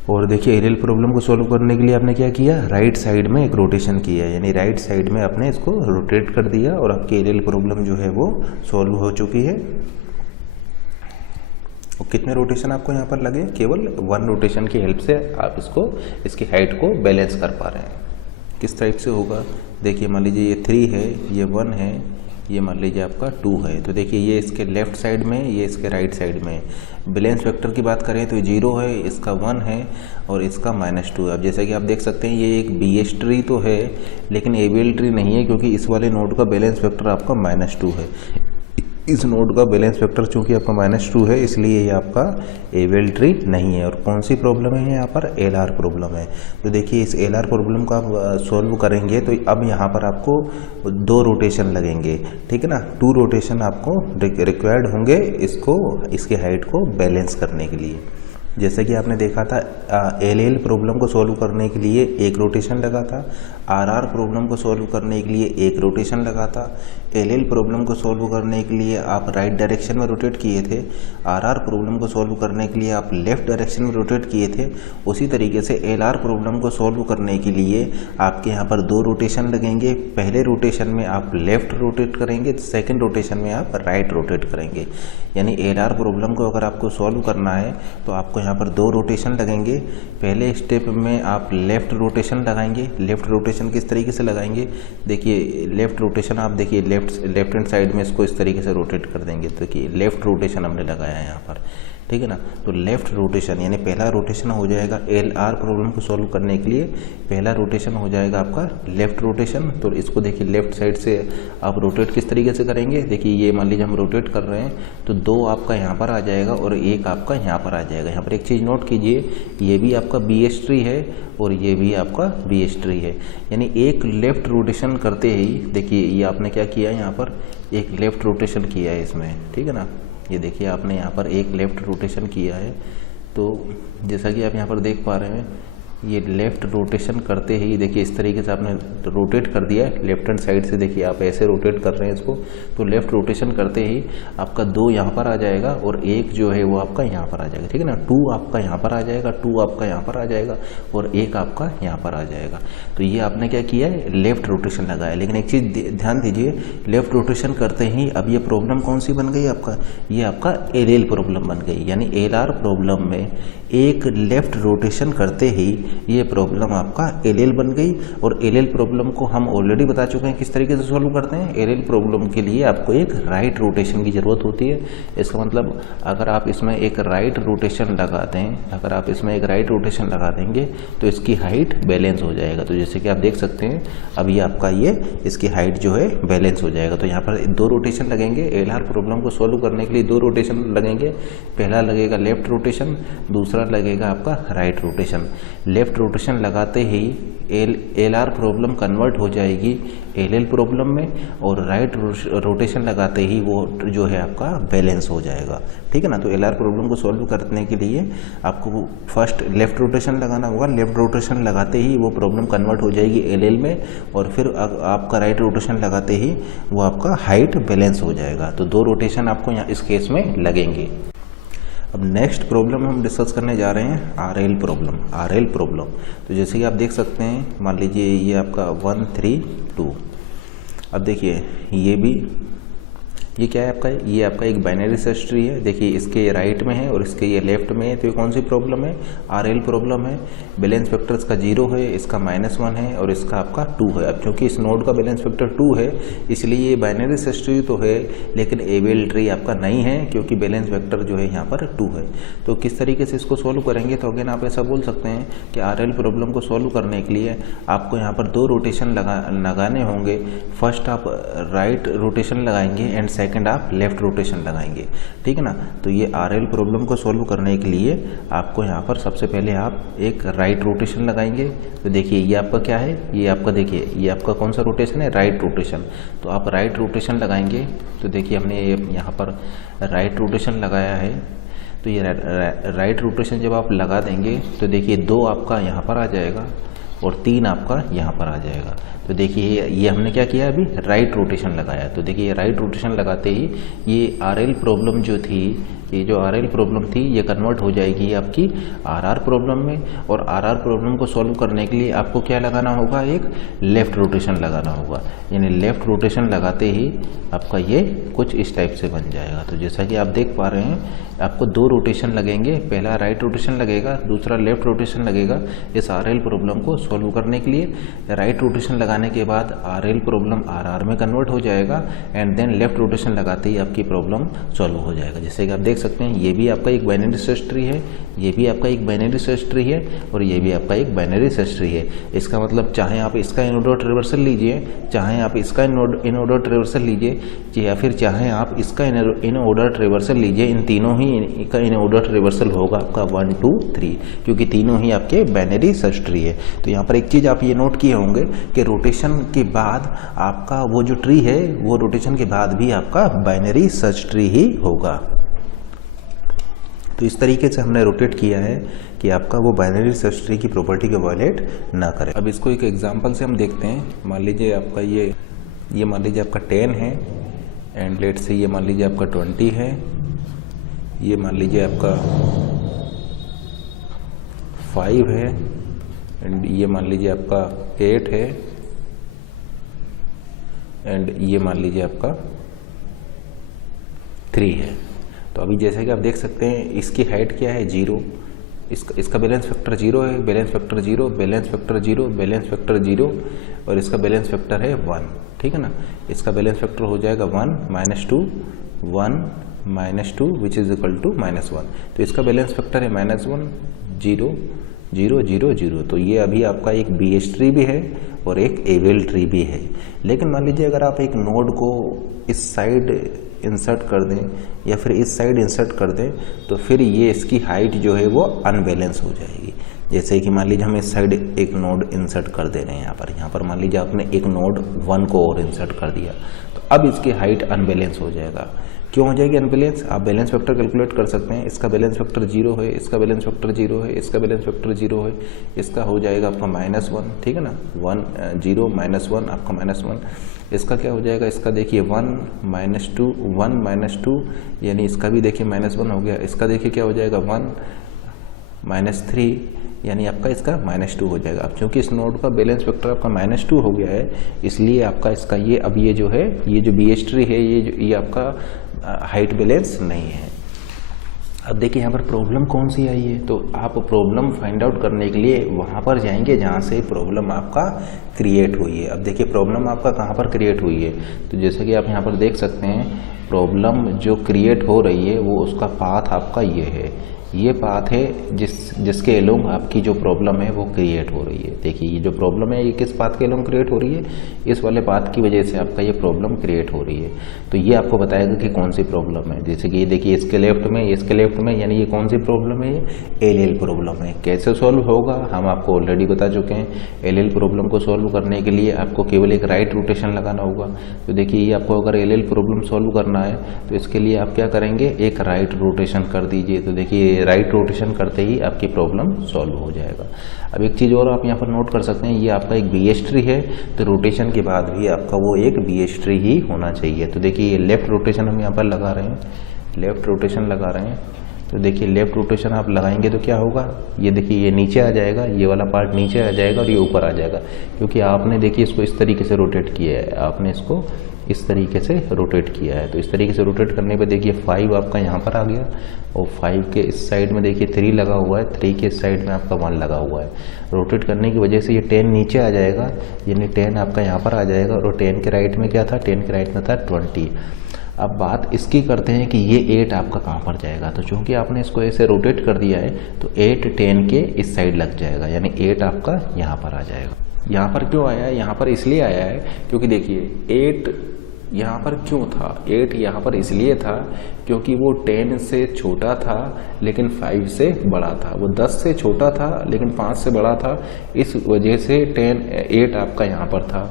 और देखिए एल एल प्रॉब्लम को सॉल्व करने के लिए आपने क्या किया, राइट साइड में एक रोटेशन किया, यानी राइट साइड में आपने इसको रोटेट कर दिया, और आपकी एल एल प्रॉब्लम जो है वो सॉल्व हो चुकी है। और कितने रोटेशन आपको यहाँ पर लगे, केवल 1 रोटेशन की हेल्प से आप इसको, इसकी हाइट को बैलेंस कर पा रहे हैं। किस टाइप से होगा, देखिए मान लीजिए ये 3 है, ये 1 है, ये मान लीजिए आपका 2 है। तो देखिए ये इसके लेफ्ट साइड में, ये इसके राइट साइड में। बैलेंस वेक्टर की बात करें तो 0 है, इसका 1 है, और इसका -2 है। अब जैसा कि आप देख सकते हैं ये एक BH ट्री तो है, लेकिन ABL ट्री नहीं है, क्योंकि इस वाले नोड का बैलेंस वेक्टर आपका -2 है। इस नोड का बैलेंस वेक्टर चूंकि आपका -2 है, इसलिए ये आपका ABL ट्री नहीं है। और कौन सी प्रॉब्लम है यहाँ पर, LR प्रॉब्लम है। तो देखिए इस LR प्रॉब्लम को आप सॉल्व करेंगे तो अब यहाँ पर आपको 2 रोटेशन लगेंगे, ठीक है ना। 2 रोटेशन आपको रिक्वायर्ड होंगे इसको, इसकी हाइट को बैलेंस करने के लिए। जैसे कि आपने देखा था LL प्रॉब्लम को सॉल्व करने के लिए एक रोटेशन लगा था, RR प्रॉब्लम को सॉल्व करने के लिए एक रोटेशन लगा था, LL प्रॉब्लम को सॉल्व करने के लिए आप राइट डायरेक्शन में रोटेट किए थे, RR प्रॉब्लम को सॉल्व करने के लिए आप लेफ्ट डायरेक्शन में रोटेट किए थे। उसी तरीके से LR प्रॉब्लम को सॉल्व करने के लिए आपके यहाँ पर 2 रोटेशन लगेंगे। पहले रोटेशन में आप लेफ्ट रोटेट करेंगे, सेकेंड रोटेशन में आप राइट रोटेट करेंगे। यानी LR प्रॉब्लम को अगर आपको सॉल्व करना है तो आपको यहाँ पर 2 रोटेशन लगेंगे। पहले स्टेप में आप लेफ्ट रोटेशन लगाएंगे। लेफ्ट रोटेशन किस तरीके से लगाएंगे, देखिए लेफ्ट रोटेशन आप देखिए लेफ्ट हैंड साइड में इसको इस तरीके से रोटेट कर देंगे। तो देखिए लेफ्ट रोटेशन हमने लगाया है यहाँ पर, ठीक है ना। तो लेफ्ट रोटेशन यानी पहला रोटेशन हो जाएगा LR प्रॉब्लम को सॉल्व करने के लिए, पहला रोटेशन हो जाएगा आपका लेफ्ट रोटेशन। तो इसको देखिए लेफ्ट साइड से आप रोटेट किस तरीके से करेंगे, देखिए ये मान लीजिए हम रोटेट कर रहे हैं तो 2 आपका यहाँ पर आ जाएगा और 1 आपका यहाँ पर आ जाएगा। यहाँ पर एक चीज़ नोट कीजिए, ये भी आपका BH ट्री है और ये भी आपका BH ट्री है। यानी एक लेफ्ट रोटेशन करते ही देखिए ये आपने क्या किया, यहाँ पर एक लेफ्ट रोटेशन किया है इसमें, ठीक है ना। ये देखिए आपने यहाँ पर एक लेफ़्ट रोटेशन किया है। तो जैसा कि आप यहाँ पर देख पा रहे हैं, ये लेफ़्ट रोटेशन करते ही देखिए इस तरीके से आपने रोटेट कर दिया है लेफ्ट हैंड साइड से। देखिए आप ऐसे रोटेट कर रहे हैं इसको, तो लेफ़्ट रोटेशन करते ही आपका 2 यहाँ पर आ जाएगा और 1 जो है वो आपका यहाँ पर आ जाएगा, ठीक है ना। 2 आपका यहाँ पर आ जाएगा, 2 आपका यहाँ पर आ जाएगा और 1 आपका यहाँ पर आ जाएगा। तो ये आपने क्या किया है, लेफ़्ट रोटेशन लगाया। लेकिन एक चीज़ ध्यान दीजिए, लेफ़्ट रोटेशन करते ही अब ये प्रॉब्लम कौन सी बन गई आपका, ये आपका LL प्रॉब्लम बन गई। यानी LR प्रॉब्लम में एक लेफ़्ट रोटेशन करते ही ये प्रॉब्लम आपका LL बन गई। और LL प्रॉब्लम को हम ऑलरेडी बता चुके हैं किस तरीके से सॉल्व करते हैं। LL प्रॉब्लम के लिए आपको एक राइट रोटेशन की ज़रूरत होती है। इसका मतलब अगर आप इसमें एक राइट रोटेशन लगा दें, अगर आप इसमें एक राइट रोटेशन लगा देंगे तो इसकी हाइट बैलेंस हो जाएगा। तो जैसे कि आप देख सकते हैं अब ये आपका ये इसकी हाइट जो है बैलेंस हो जाएगा। तो यहाँ पर 2 रोटेशन लगेंगे। LR प्रॉब्लम को सॉल्व करने के लिए 2 रोटेशन लगेंगे। पहला लगेगा लेफ्ट रोटेशन, दूसरा लगेगा आपका राइट रोटेशन। लेफ्ट रोटेशन लगाते ही LR प्रॉब्लम कन्वर्ट हो जाएगी LL प्रॉब्लम में, और राइट रोटेशन लगाते ही वो जो है आपका बैलेंस हो जाएगा, ठीक है ना। तो LR प्रॉब्लम को सॉल्व करने के लिए आपको फर्स्ट लेफ्ट रोटेशन लगाना होगा। लेफ्ट रोटेशन लगाते ही वो प्रॉब्लम कन्वर्ट हो जाएगी LL में, और फिर आपका राइट रोटेशन लगाते ही वो आपका हाइट बैलेंस हो जाएगा। तो 2 रोटेशन आपको यहाँ इस केस में लगेंगे। अब नेक्स्ट प्रॉब्लम हम डिस्कस करने जा रहे हैं RL प्रॉब्लम। तो जैसे कि आप देख सकते हैं, मान लीजिए ये आपका 1 3 2। अब देखिए ये भी ये क्या है आपका, ये आपका एक बाइनरी सर्च ट्री है। देखिए इसके राइट में है और इसके ये लेफ्ट में है, तो ये कौन सी प्रॉब्लम है, RL प्रॉब्लम है। बैलेंस फैक्टर इसका 0 है, इसका -1 है और इसका आपका 2 है। अब क्योंकि इस नोड का बैलेंस फैक्टर 2 है इसलिए ये बाइनरी सर्च ट्री तो है लेकिन ABL ट्री आपका नहीं है, क्योंकि बैलेंस फैक्टर जो है यहाँ पर 2 है। तो किस तरीके से इसको सॉल्व करेंगे, तो अगेन आप ऐसा बोल सकते हैं कि RL प्रॉब्लम को सॉल्व करने के लिए आपको यहाँ पर 2 रोटेशन लगाने होंगे। फर्स्ट आप राइट रोटेशन लगाएंगे एंड सेकंड आप लेफ्ट रोटेशन लगाएंगे, ठीक है ना। तो ये RL प्रॉब्लम को सॉल्व करने के लिए आपको यहाँ पर सबसे पहले आप एक राइट रोटेशन लगाएंगे। तो देखिए ये आपका क्या है, ये आपका देखिए ये आपका कौन सा रोटेशन है, राइट रोटेशन। तो आप राइट रोटेशन लगाएंगे। तो देखिए हमने यहाँ पर राइट रोटेशन लगाया है। तो ये राइट रोटेशन जब आप लगा देंगे तो देखिए 2 आपका यहाँ पर आ जाएगा और 3 आपका यहाँ पर आ जाएगा। तो देखिए ये हमने क्या किया, अभी राइट रोटेशन लगाया। तो देखिए राइट रोटेशन लगाते ही ये RL प्रॉब्लम जो थी, ये जो RL प्रॉब्लम थी ये कन्वर्ट हो जाएगी आपकी RR प्रॉब्लम में। और RR प्रॉब्लम को सॉल्व करने के लिए आपको क्या लगाना होगा, एक लेफ़्ट रोटेशन लगाना होगा। यानी लेफ़्ट रोटेशन लगाते ही आपका ये कुछ इस टाइप से बन जाएगा। तो जैसा कि आप देख पा रहे हैं आपको 2 रोटेशन लगेंगे, पहला राइट रोटेशन लगेगा, दूसरा लेफ़्ट रोटेशन लगेगा इस RL प्रॉब्लम को सॉल्व करने के लिए। राइट रोटेशन लगाने के बाद RL प्रॉब्लम RR में कन्वर्ट हो जाएगा एंड देन लेफ़्ट रोटेशन लगाते ही आपकी प्रॉब्लम सॉल्व हो जाएगा। जैसे कि आप देख सकते हैं ये भी आपका एक बाइनरी सर्च ट्री है, ये भी आपका एक बाइनरी सर्च ट्री है और ये भी आपका एक बाइनरी सर्च ट्री है। इसका मतलब चाहे आप इसका इन ऑर्डर ट्रेवर्सल लीजिए, चाहे आप इसका इन ऑर्डर ट्रेवर्सल लीजिए, या फिर चाहे आप इसका इन ऑर्डर ट्रेवर्सल लीजिए, इन तीनों ही का इन ऑर्डर ट्रेवर्सल होगा आपका 1 2 3, क्योंकि तीनों ही आपके बाइनरी सर्च ट्री है। तो यहाँ पर एक चीज़ आप ये नोट किए होंगे कि रोटेशन के बाद आपका वो जो ट्री है वो रोटेशन के बाद भी आपका बाइनरी सर्च ट्री ही होगा। तो इस तरीके से हमने रोटेट किया है कि आपका वो बाइनरी सर्च ट्री की प्रॉपर्टी को वायलेट ना करे। अब इसको एक एग्जांपल से हम देखते हैं। मान लीजिए आपका ये मान लीजिए आपका 10 है एंड लेट से ये मान लीजिए आपका 20 है, ये मान लीजिए आपका 5 है एंड ये मान लीजिए आपका 8 है एंड ये मान लीजिए आपका 3 है। तो अभी जैसे कि आप देख सकते हैं इसकी हाइट क्या है, 0। इसका बैलेंस फैक्टर 0 है, balance factor 0, balance factor 0, balance factor 0 और इसका बैलेंस फैक्टर है 1, ठीक है ना। इसका बैलेंस फैक्टर हो जाएगा 1 -2 1 -2 विच इज इक्वल टू -1। तो इसका बैलेंस फैक्टर है -1 0 0 0 0। तो ये अभी आपका एक BH ट्री भी है और एक ABL ट्री भी है। लेकिन मान लीजिए अगर आप एक नोड को इस साइड इंसर्ट कर दें या फिर इस साइड इंसर्ट कर दें तो फिर ये इसकी हाइट जो है वो अनबैलेंस हो जाएगी। जैसे कि मान लीजिए हम इस साइड एक नोड इंसर्ट कर दे रहे हैं, यहाँ पर मान लीजिए आपने एक नोड 1 को और इंसर्ट कर दिया, तो अब इसकी हाइट अनबैलेंस हो जाएगा। क्यों हो जाएगी अनबैलेंस, आप बैलेंस फैक्टर कैलकुलेट कर सकते हैं। इसका बैलेंस फैक्टर 0 है, इसका बैलेंस फैक्टर 0 है, इसका बैलेंस फैक्टर 0 है, इसका हो जाएगा आपका -1, ठीक है ना। 1 0 -1 आपका -1। इसका क्या हो जाएगा, इसका देखिए 1 -2 1 -2 यानी इसका भी देखिए -1 हो गया। इसका देखिए क्या हो जाएगा 1 -3 यानी आपका इसका -2 हो जाएगा। अब क्योंकि इस नोड का बैलेंस फैक्टर आपका -2 हो गया है इसलिए आपका इसका ये अब ये जो है ये जो BH ट्री है ये आपका हाइट बैलेंस नहीं है। अब देखिए यहाँ पर प्रॉब्लम कौन सी आई है, तो आप प्रॉब्लम फाइंड आउट करने के लिए वहाँ पर जाएंगे जहाँ से प्रॉब्लम आपका क्रिएट हुई है। अब देखिए प्रॉब्लम आपका कहाँ पर क्रिएट हुई है, तो जैसे कि आप यहाँ पर देख सकते हैं प्रॉब्लम जो क्रिएट हो रही है वो उसका पाथ आपका ये है, ये पाथ है जिसके एलोंग आपकी जो प्रॉब्लम है वो क्रिएट हो रही है। देखिए ये जो प्रॉब्लम है ये किस पाथ के एलोंग क्रिएट हो रही है, इस वाले पाथ की वजह से आपका ये प्रॉब्लम क्रिएट हो रही है। तो ये आपको बताएगा कि कौन सी प्रॉब्लम है। जैसे कि ये देखिए इसके लेफ्ट में यानी ये कौन सी प्रॉब्लम है, ये LL प्रॉब्लम है। कैसे सॉल्व होगा हम आपको ऑलरेडी बता चुके हैं। LL प्रॉब्लम को सॉल्व करने के लिए आपको केवल एक राइट रोटेशन लगाना होगा। तो देखिए ये आपको अगर LL प्रॉब्लम सॉल्व करना है तो इसके लिए आप क्या करेंगे, एक राइट रोटेशन कर दीजिए। तो देखिए राइट रोटेशन करते ही आपकी प्रॉब्लम सॉल्व हो जाएगा। अब एक चीज़ और आप यहाँ पर नोट कर सकते हैं, ये आपका एक BH ट्री है तो रोटेशन के बाद भी आपका वो एक BH ट्री ही होना चाहिए। तो देखिए ये लेफ्ट रोटेशन हम यहाँ पर लगा रहे हैं, लेफ्ट रोटेशन लगा रहे हैं। तो देखिए लेफ्ट रोटेशन आप लगाएंगे तो क्या होगा, ये देखिए ये नीचे आ जाएगा, ये वाला पार्ट नीचे आ जाएगा और ये ऊपर आ जाएगा, क्योंकि आपने देखिए इसको इस तरीके से रोटेट किया है, आपने इसको इस तरीके से रोटेट किया है। तो इस तरीके से रोटेट करने पे देखिए 5 आपका यहाँ पर आ गया और 5 के इस साइड में देखिए 3 लगा हुआ है, 3 के इस साइड में आपका 1 लगा हुआ है। रोटेट करने की वजह से ये 10 नीचे आ जाएगा, यानी 10 आपका यहाँ पर आ जाएगा और 10 के राइट में क्या था, 10 के राइट में था 20। अब बात इसकी करते हैं कि ये 8 आपका कहाँ पर जाएगा। तो चूंकि आपने इसको ऐसे रोटेट कर दिया है तो 8 10 के इस साइड लग जाएगा, यानी 8 आपका यहाँ पर आ जाएगा। यहाँ पर क्यों आया है, यहाँ पर इसलिए आया है क्योंकि देखिए 8 यहाँ पर क्यों था, 8 यहाँ पर इसलिए था क्योंकि वो 10 से छोटा था लेकिन 5 से बड़ा था, वो 10 से छोटा था लेकिन 5 से बड़ा था, इस वजह से 8 आपका यहाँ पर था।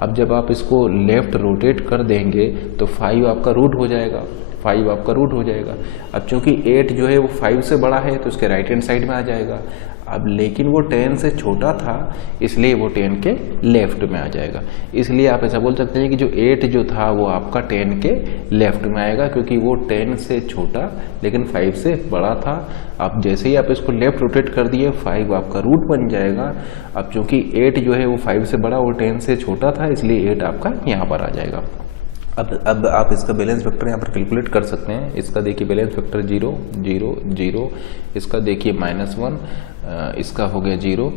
अब जब आप इसको लेफ्ट रोटेट कर देंगे तो 5 आपका रूट हो जाएगा, 5 आपका रूट हो जाएगा। अब चूंकि 8 जो है वो 5 से बड़ा है तो उसके राइट हैंड साइड में आ जाएगा। अब लेकिन वो 10 से छोटा था इसलिए वो 10 के लेफ्ट में आ जाएगा। इसलिए आप ऐसा बोल सकते हैं कि जो 8 जो था वो आपका 10 के लेफ्ट में आएगा, क्योंकि वो 10 से छोटा लेकिन 5 से बड़ा था। अब जैसे ही आप इसको लेफ्ट रोटेट कर दिए 5 आपका रूट बन जाएगा। अब चूंकि 8 जो है वो 5 से बड़ा और 10 से छोटा था इसलिए 8 आपका यहाँ पर आ जाएगा। अब आप इसका बैलेंस वेक्टर यहाँ पर कैलकुलेट कर सकते हैं। इसका देखिए बैलेंस वेक्टर 0 0 0, इसका देखिए -1, इसका हो गया 0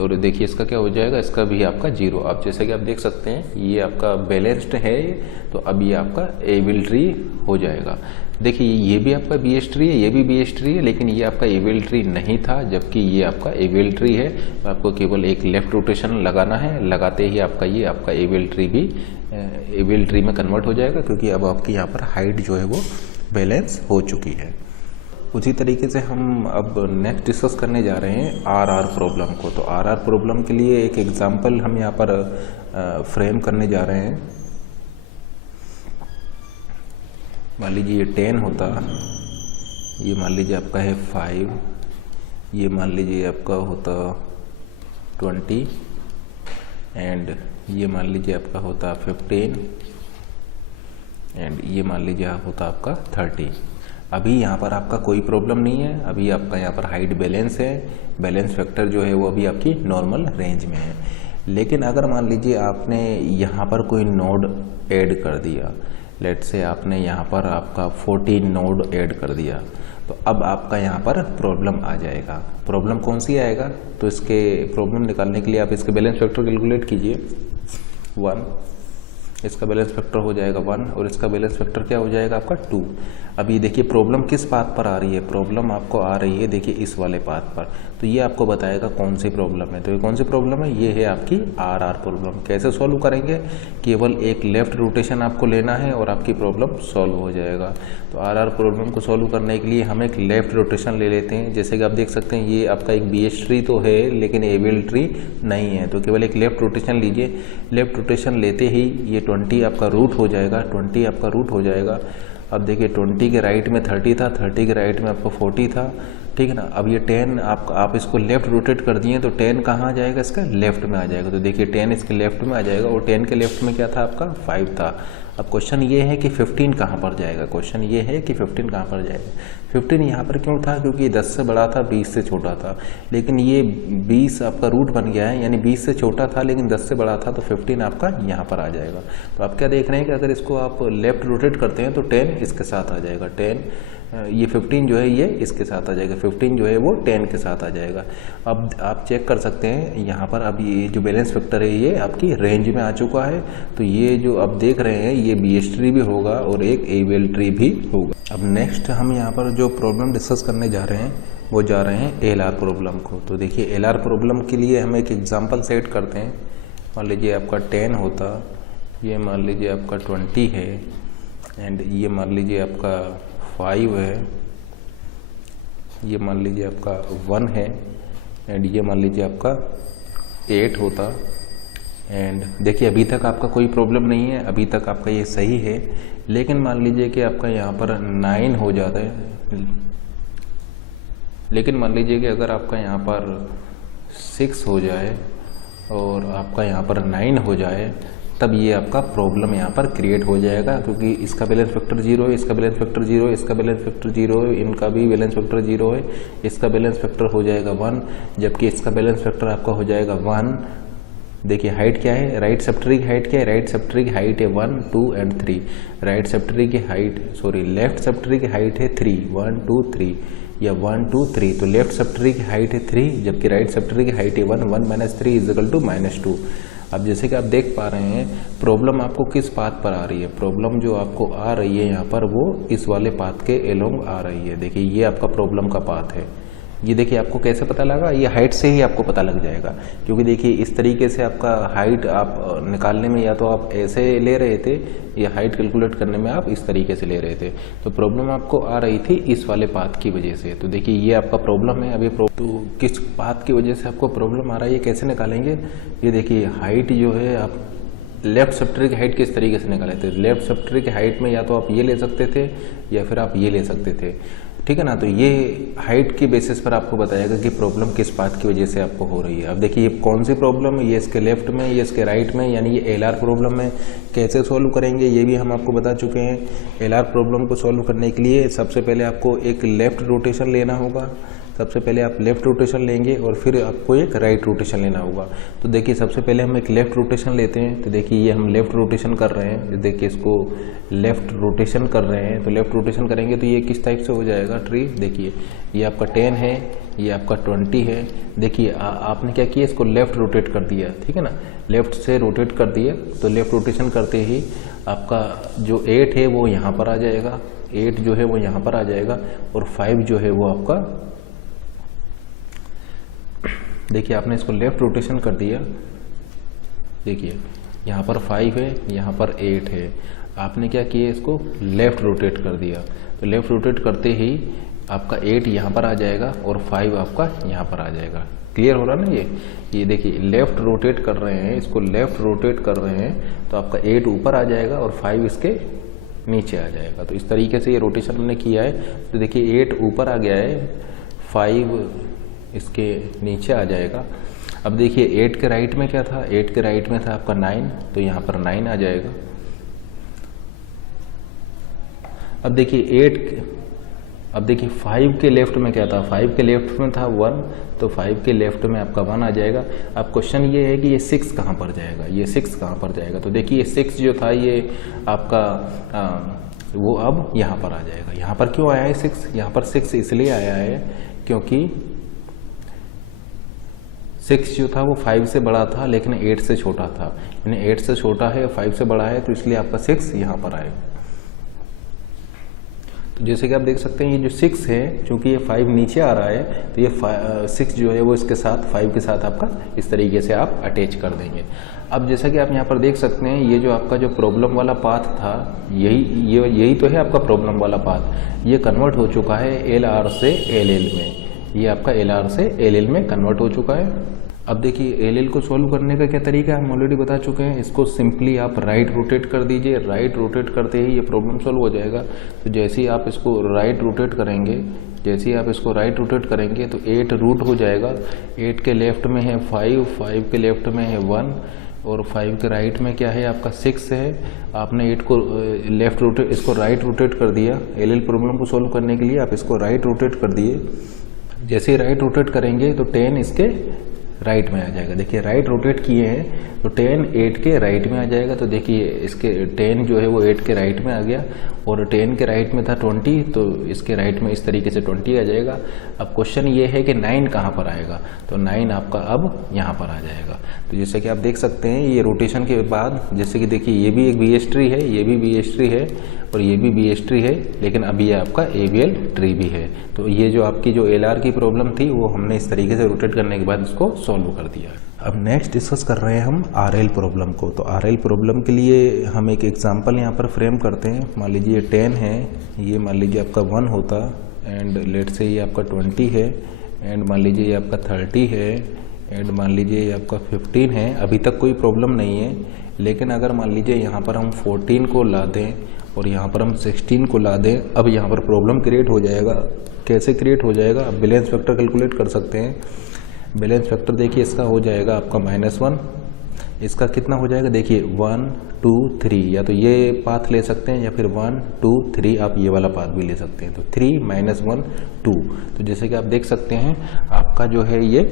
और देखिए इसका क्या हो जाएगा, इसका भी आपका 0। अब जैसे कि आप देख सकते हैं ये आपका बैलेंस्ड है, तो अब ये आपका एबल ट्री हो जाएगा। देखिए ये भी आपका BH ट्री है, ये भी BH ट्री है, लेकिन ये आपका एबल ट्री नहीं था, जबकि ये आपका एबल ट्री है। तो आपको केवल एक लेफ्ट रोटेशन लगाना है, लगाते ही आपका ये आपका एबल ट्री भी एबल ट्री में कन्वर्ट हो जाएगा, क्योंकि अब आपकी यहाँ पर हाइट जो है वो बैलेंस हो चुकी है। उसी तरीके से हम अब नेक्स्ट डिस्कस करने जा रहे हैं RR प्रॉब्लम को। तो RR प्रॉब्लम के लिए एक एग्जांपल हम यहाँ पर फ्रेम करने जा रहे हैं। मान लीजिए ये 10 होता, ये मान लीजिए आपका है 5, ये मान लीजिए आपका होता 20 एंड ये मान लीजिए आपका होता 15 एंड ये मान लीजिए होता आपका 30। अभी यहाँ पर आपका कोई प्रॉब्लम नहीं है, अभी आपका यहाँ पर हाइट बैलेंस है, बैलेंस फैक्टर जो है वो अभी आपकी नॉर्मल रेंज में है। लेकिन अगर मान लीजिए आपने यहाँ पर कोई नोड ऐड कर दिया, लेट से आपने यहाँ पर आपका 14 नोड ऐड कर दिया, तो अब आपका यहाँ पर प्रॉब्लम आ जाएगा। प्रॉब्लम कौन सी आएगा, तो इसके प्रॉब्लम निकालने के लिए आप इसके बैलेंस फैक्टर कैलकुलेट कीजिए 1, इसका बैलेंस फैक्टर हो जाएगा 1 और इसका बैलेंस फैक्टर क्या हो जाएगा आपका 2। अब ये देखिए प्रॉब्लम किस पाथ पर आ रही है, प्रॉब्लम आपको आ रही है देखिए इस वाले पाथ पर, तो ये आपको बताएगा कौन सी प्रॉब्लम है। तो ये कौन सी प्रॉब्लम है, ये है आपकी RR प्रॉब्लम। कैसे सॉल्व करेंगे, केवल एक लेफ्ट रोटेशन आपको लेना है और आपकी प्रॉब्लम सॉल्व हो जाएगा। तो RR प्रॉब्लम को सॉल्व करने के लिए हम एक लेफ्ट रोटेशन ले लेते हैं। जैसे कि आप देख सकते हैं ये आपका एक BH ट्री तो है लेकिन एबल ट्री नहीं है, तो केवल एक लेफ्ट रोटेशन लीजिए। लेफ्ट रोटेशन लेते ही ये 20 आपका रूट हो जाएगा, 20 आपका रूट हो जाएगा। अब देखिए 20 के राइट में 30 था, 30 के राइट में आपको 40 था, ठीक है ना। अब ये 10 आप इसको लेफ्ट रोटेट कर दिए तो 10 कहाँ आ जाएगा, इसका लेफ्ट में आ जाएगा। तो देखिए 10 इसके लेफ्ट में आ जाएगा और 10 के लेफ्ट में क्या था आपका 5 था। अब क्वेश्चन ये है कि 15 कहाँ पर जाएगा, क्वेश्चन ये है कि 15 कहाँ पर जाएगा। 15 यहाँ पर क्यों था, क्योंकि ये 10 से बड़ा था, 20 से छोटा था, लेकिन ये 20 आपका रूट बन गया है, यानी 20 से छोटा था लेकिन 10 से बड़ा था, तो 15 आपका यहाँ पर आ जाएगा। तो आप क्या देख रहे हैं कि अगर इसको आप लेफ्ट रोटेट करते हैं तो 10 इसके साथ आ जाएगा, 10 ये 15 जो है ये इसके साथ आ जाएगा, 15 जो है वो 10 के साथ आ जाएगा। अब आप चेक कर सकते हैं यहाँ पर अब ये जो बैलेंस फैक्टर है ये आपकी रेंज में आ चुका है। तो ये जो आप देख रहे हैं ये BH ट्री भी होगा और एक एबल ट्री भी होगा। अब नेक्स्ट हम यहाँ पर जो प्रॉब्लम डिस्कस करने जा रहे हैं वो जा रहे हैं LR प्रॉब्लम को। तो देखिए LR प्रॉब्लम के लिए हम एक एग्जाम्पल सेट करते हैं। मान लीजिए आपका 10 होता, ये मान लीजिए आपका 20 है एंड ये मान लीजिए आपका 5 है, ये मान लीजिए आपका 1 है एंड ये मान लीजिए आपका 8 होता। एंड देखिए अभी तक आपका कोई प्रॉब्लम नहीं है, अभी तक आपका ये सही है। लेकिन मान लीजिए कि आपका यहाँ पर 9 हो जाता है, लेकिन मान लीजिए कि अगर आपका यहाँ पर 6 हो जाए और आपका यहाँ पर 9 हो जाए तब ये आपका प्रॉब्लम यहाँ पर क्रिएट हो जाएगा, क्योंकि इसका बैलेंस फैक्टर 0 है, इसका बैलेंस फैक्टर 0 है, इसका बैलेंस फैक्टर 0 है, इनका भी बैलेंस फैक्टर 0 है, इसका बैलेंस फैक्टर हो जाएगा 1, जबकि इसका बैलेंस फैक्टर आपका हो जाएगा 1। देखिए हाइट क्या है, राइट सबट्री की हाइट क्या है, राइट सबट्री की हाइट है 1, 2 एंड 3, राइट सबट्री की हाइट लेफ्ट सबट्री की हाइट है 3, 1, 2, 3 या 1, 2, 3, तो लेफ्ट सबट्री की हाइट है 3, जबकि राइट सबट्री की हाइट है 1, 1 - 3 = -2। अब जैसे कि आप देख पा रहे हैं प्रॉब्लम आपको किस पाथ पर आ रही है, प्रॉब्लम जो आपको आ रही है यहाँ पर वो इस वाले पाथ के एलोंग आ रही है। देखिए ये आपका प्रॉब्लम का पाथ है। ये देखिए आपको कैसे पता लगा, ये हाइट से ही आपको पता लग जाएगा, क्योंकि देखिए इस तरीके से आपका हाइट आप निकालने में या तो आप ऐसे ले रहे थे या हाइट कैलकुलेट करने में आप इस तरीके से ले रहे थे, तो प्रॉब्लम आपको आ रही थी इस वाले पाथ की वजह से। तो देखिए ये आपका प्रॉब्लम है। अभी तो किस पाथ की वजह से आपको प्रॉब्लम आ रहा है ये कैसे निकालेंगे, ये देखिए हाइट जो है आप लेफ्ट सबट्री की हाइट किस तरीके से निकाले थे, लेफ्ट सबट्री की हाइट में या तो आप ये ले सकते थे या फिर आप ये ले सकते थे, ठीक है ना। तो ये हाइट के बेसिस पर आपको बताएगा कि प्रॉब्लम किस पाथ की वजह से आपको हो रही है। अब देखिए ये कौन सी प्रॉब्लम है, ये इसके लेफ्ट में, ये इसके राइट में, यानी ये एलआर प्रॉब्लम है। कैसे सॉल्व करेंगे ये भी हम आपको बता चुके हैं। एलआर प्रॉब्लम को सॉल्व करने के लिए सबसे पहले आपको एक लेफ्ट रोटेशन लेना होगा, सबसे पहले आप लेफ्ट रोटेशन लेंगे और फिर आपको एक राइट रोटेशन लेना होगा। तो देखिए सबसे पहले हम एक लेफ्ट रोटेशन लेते हैं। तो देखिए ये हम लेफ्ट रोटेशन कर रहे हैं, देखिए इसको लेफ्ट रोटेशन कर रहे हैं। तो लेफ्ट रोटेशन करेंगे तो ये किस टाइप से हो जाएगा ट्री, देखिए ये आपका 10 है, ये आपका 20 है। देखिए आपने क्या किया, इसको लेफ्ट रोटेट कर दिया, ठीक है ना, लेफ्ट से रोटेट कर दिया। तो लेफ्ट रोटेशन करते ही आपका जो 8 है वो यहाँ पर आ जाएगा, 8 जो है वो यहाँ पर आ जाएगा और 5 जो है वो आपका, देखिए आपने इसको लेफ्ट रोटेशन कर दिया। देखिए यहाँ पर 5 है, यहाँ पर 8 है, आपने क्या किया, इसको लेफ्ट रोटेट कर दिया। तो लेफ्ट रोटेट करते ही आपका 8 यहाँ पर आ जाएगा और 5 आपका यहाँ पर आ जाएगा। क्लियर हो रहा ना ये देखिए लेफ्ट रोटेट कर रहे हैं, इसको लेफ्ट रोटेट कर रहे हैं तो आपका 8 ऊपर आ जाएगा और 5 इसके नीचे आ जाएगा। तो इस तरीके से ये रोटेशन हमने किया है। तो देखिए 8 ऊपर आ गया है, 5 इसके नीचे आ जाएगा। अब देखिए 8 के राइट में क्या था, 8 के राइट में था आपका 9, तो यहाँ पर 9 आ जाएगा। अब देखिए 5 के लेफ्ट में क्या था, 5 के लेफ्ट में था 1, तो 5 के लेफ्ट में आपका 1 आ जाएगा। अब क्वेश्चन ये है कि ये 6 कहाँ पर जाएगा, ये 6 कहाँ पर जाएगा। तो देखिए 6 जो था ये आपका वो अब यहाँ पर आ जाएगा। यहाँ पर क्यों आया है 6, यहाँ पर 6 इसलिए आया है क्योंकि 6 जो था वो 5 से बड़ा था लेकिन 8 से छोटा था, यानी 8 से छोटा है 5 से बड़ा है, तो इसलिए आपका 6 यहाँ पर आएगा। तो जैसे कि आप देख सकते हैं ये जो 6 है, चूंकि ये 5 नीचे आ रहा है तो ये 6 जो है वो इसके साथ 5 के साथ आपका इस तरीके से आप अटैच कर देंगे। अब जैसा कि आप यहाँ पर देख सकते हैं ये जो आपका जो प्रॉब्लम वाला पाथ था यही तो है आपका प्रॉब्लम वाला पाथ, ये कन्वर्ट हो चुका है LR से LL में, ये आपका LR से LL में कन्वर्ट हो चुका है। अब देखिए LL को सॉल्व करने का क्या तरीका है हम ऑलरेडी बता चुके हैं। इसको सिंपली आप राइट रोटेट कर दीजिए, राइट रोटेट करते ही ये प्रॉब्लम सॉल्व हो जाएगा। तो जैसे ही आप इसको राइट रोटेट करेंगे, तो 8 रूट हो जाएगा। 8 के लेफ्ट में है 5, 5 के लेफ्ट में है 1 और 5 के राइट में क्या है आपका 6 है। आपने 8 को इसको राइट रोटेट कर दिया। LL प्रॉब्लम को सॉल्व करने के लिए आप इसको राइट रोटेट कर दिए। जैसे ही राइट रोटेट करेंगे तो 10 इसके राइट में आ जाएगा। देखिए राइट रोटेट किए हैं तो 10 8 के राइट में आ जाएगा। तो देखिए इसके 10 जो है वो 8 के राइट में आ गया और 10 के राइट में था 20, तो इसके राइट में इस तरीके से 20 आ जाएगा। अब क्वेश्चन ये है कि 9 कहाँ पर आएगा, तो 9 आपका अब यहाँ पर आ जाएगा। तो जैसे कि आप देख सकते हैं ये रोटेशन के बाद, जैसे कि देखिए ये भी एक BH ट्री है, ये भी BH ट्री है और ये भी BH ट्री है, लेकिन अब ये आपका ABL ट्री भी है। तो ये जो आपकी जो LR की प्रॉब्लम थी वो हमने इस तरीके से रोटेट करने के बाद इसको सॉल्व कर दिया। अब नेक्स्ट डिस्कस कर रहे हैं हम RL प्रॉब्लम को। तो RL प्रॉब्लम के लिए हम एक एग्जांपल यहाँ पर फ्रेम करते हैं। मान लीजिए 10 है, ये मान लीजिए आपका 1 होता एंड लेट से ये आपका 20 है एंड मान लीजिए ये आपका 30 है एंड मान लीजिए ये आपका 15 है। अभी तक कोई प्रॉब्लम नहीं है, लेकिन अगर मान लीजिए यहाँ पर हम 14 को ला दें और यहाँ पर हम 16 को ला दें, अब यहाँ पर प्रॉब्लम क्रिएट हो जाएगा। कैसे क्रिएट हो जाएगा, अब बैलेंस फैक्टर कैलकुलेट कर सकते हैं। बैलेंस फैक्टर देखिए इसका हो जाएगा आपका -1, इसका कितना हो जाएगा, देखिए 1 2 3, या तो ये पाथ ले सकते हैं या फिर 1 2 3 आप ये वाला पाथ भी ले सकते हैं। तो 3 - 1 2, तो जैसे कि आप देख सकते हैं आपका जो है ये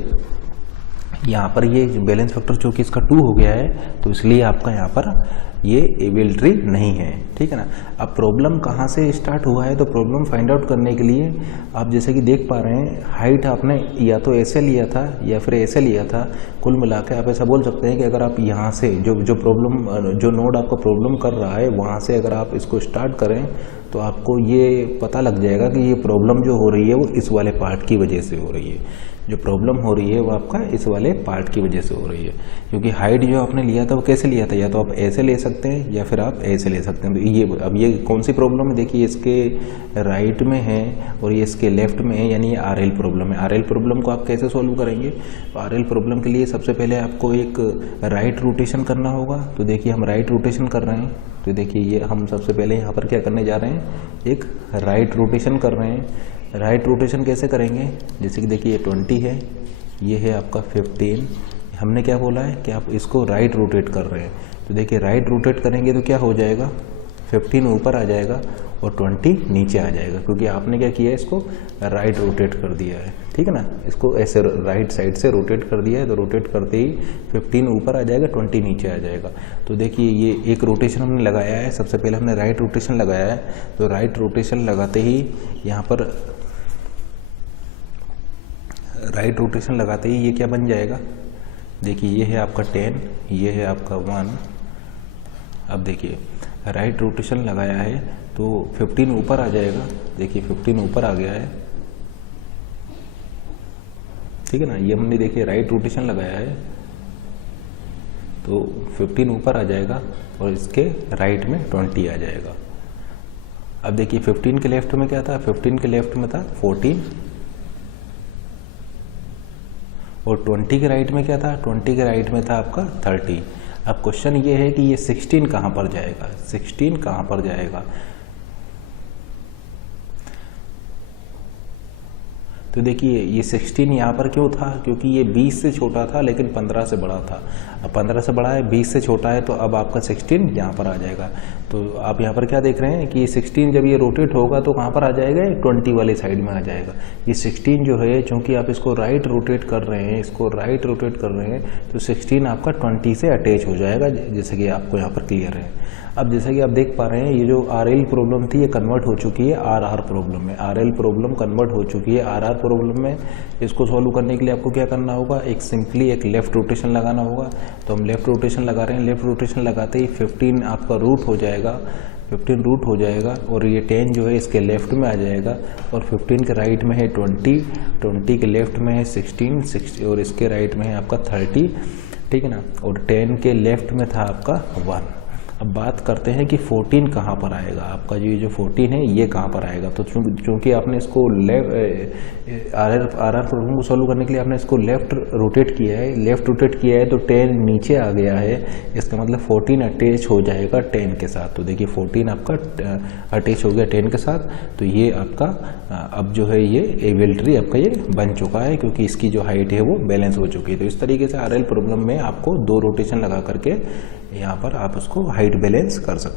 यहाँ पर ये बैलेंस फैक्टर चूँकि इसका 2 हो गया है, तो इसलिए आपका यहाँ पर ये एबीएल ट्री नहीं है, ठीक है ना। अब प्रॉब्लम कहाँ से स्टार्ट हुआ है, तो प्रॉब्लम फाइंड आउट करने के लिए आप जैसे कि देख पा रहे हैं हाइट आपने या तो ऐसे लिया था या फिर ऐसे लिया था। कुल मिला के आप ऐसा बोल सकते हैं कि अगर आप यहाँ से जो नोड आपको प्रॉब्लम कर रहा है वहाँ से अगर आप इसको स्टार्ट करें तो आपको ये पता लग जाएगा कि ये प्रॉब्लम जो हो रही है वो इस वाले पार्ट की वजह से हो रही है। जो प्रॉब्लम हो रही है वो आपका इस वाले पार्ट की वजह से हो रही है, क्योंकि हाइट जो आपने लिया था वो कैसे लिया था, या तो आप ऐसे ले सकते हैं या फिर आप ऐसे ले सकते हैं। तो ये अब ये कौन सी प्रॉब्लम है, देखिए इसके राइट में है और ये इसके लेफ्ट में है, यानी ये आरएल प्रॉब्लम है। आरएल प्रॉब्लम को आप कैसे सॉल्व करेंगे, तो आरएल प्रॉब्लम के लिए सबसे पहले आपको एक राइट रोटेशन करना होगा। तो देखिए हम राइट रोटेशन कर रहे हैं, तो देखिए ये हम सबसे पहले यहाँ पर क्या करने जा रहे हैं, एक राइट रोटेशन कर रहे हैं। राइट रोटेशन कैसे करेंगे, जैसे कि देखिए ये 20 है, ये है आपका 15। हमने क्या बोला है कि आप इसको राइट रोटेट कर रहे हैं, तो देखिए राइट रोटेट करेंगे तो क्या हो जाएगा, 15 ऊपर आ जाएगा और 20 नीचे आ जाएगा, क्योंकि आपने क्या किया है, इसको राइट रोटेट कर दिया है, ठीक है ना। इसको ऐसे राइट साइड से रोटेट कर दिया है, तो रोटेट करते ही 15 ऊपर आ जाएगा, 20 नीचे आ जाएगा। तो देखिए ये एक रोटेशन हमने लगाया है, सबसे पहले हमने राइट रोटेशन लगाया है। तो राइट रोटेशन लगाते ही यहाँ पर राइट रोटेशन लगाते ही ये क्या बन जाएगा, देखिए ये है आपका 10, ये है आपका 1। अब देखिए राइट रोटेशन लगाया है तो 15 ऊपर आ जाएगा, देखिए 15 ऊपर आ गया है, ठीक है ना। ये हमने देखिए राइट रोटेशन लगाया है तो 15 ऊपर आ जाएगा और इसके राइट में 20 आ जाएगा। अब देखिए 15 के लेफ्ट में क्या था, 15 के लेफ्ट में था 14 और 20 के राइट में क्या था, 20 के राइट में था आपका 30। अब क्वेश्चन ये है कि ये 16 कहाँ पर जाएगा, 16 कहाँ पर जाएगा। तो देखिए ये 16 यहाँ पर क्यों था, क्योंकि ये 20 से छोटा था लेकिन 15 से बड़ा था। अब 15 से बड़ा है, 20 से छोटा है, तो अब आपका 16 यहाँ पर आ जाएगा। तो आप यहाँ पर क्या देख रहे हैं कि ये 16 जब ये रोटेट होगा तो कहाँ पर आ जाएगा, 20 वाले साइड में आ जाएगा। ये 16 जो है, चूँकि आप इसको राइट रोटेट कर रहे हैं, इसको राइट रोटेट कर रहे हैं, तो 16 आपका 20 से अटैच हो जाएगा, जैसे कि आपको यहाँ पर क्लियर है। अब जैसे कि आप देख पा रहे हैं ये जो आरएल प्रॉब्लम थी ये कन्वर्ट हो चुकी है आरआर प्रॉब्लम में। आरएल प्रॉब्लम कन्वर्ट हो चुकी है आरआर प्रॉब्लम में। इसको सॉल्व करने के लिए आपको क्या करना होगा, सिंपली एक लेफ्ट रोटेशन लगाना होगा। तो हम लेफ्ट रोटेशन लगा रहे हैं, लेफ्ट रोटेशन लगाते ही 15 आपका रूट हो जाएगा, 15 रूट हो जाएगा और ये 10 जो है इसके लेफ्ट में आ जाएगा और 15 के राइट में है 20, 20 के लेफ्ट में है 16 और इसके राइट में है आपका 30, ठीक है ना। और 10 के लेफ्ट में था आपका 1। अब बात करते हैं कि 14 कहाँ पर आएगा, आपका जो 14 है ये कहाँ पर आएगा। तो चूँकि आपने इसको आरआर प्रॉब्लम को सॉल्व करने के लिए आपने इसको लेफ्ट रोटेट किया है, लेफ्ट रोटेट किया है तो 10 नीचे आ गया है, इसका मतलब 14 अटैच हो जाएगा 10 के साथ। तो देखिए 14 आपका अटैच हो गया 10 के साथ, तो ये आपका अब जो है ये एबीएल ट्री आपका ये बन चुका है, क्योंकि इसकी जो हाइट है वो बैलेंस हो चुकी है। तो इस तरीके से आरएल प्रॉब्लम में आपको 2 रोटेशन लगा करके यहाँ पर आप उसको हाइट बैलेंस कर सकते हैं।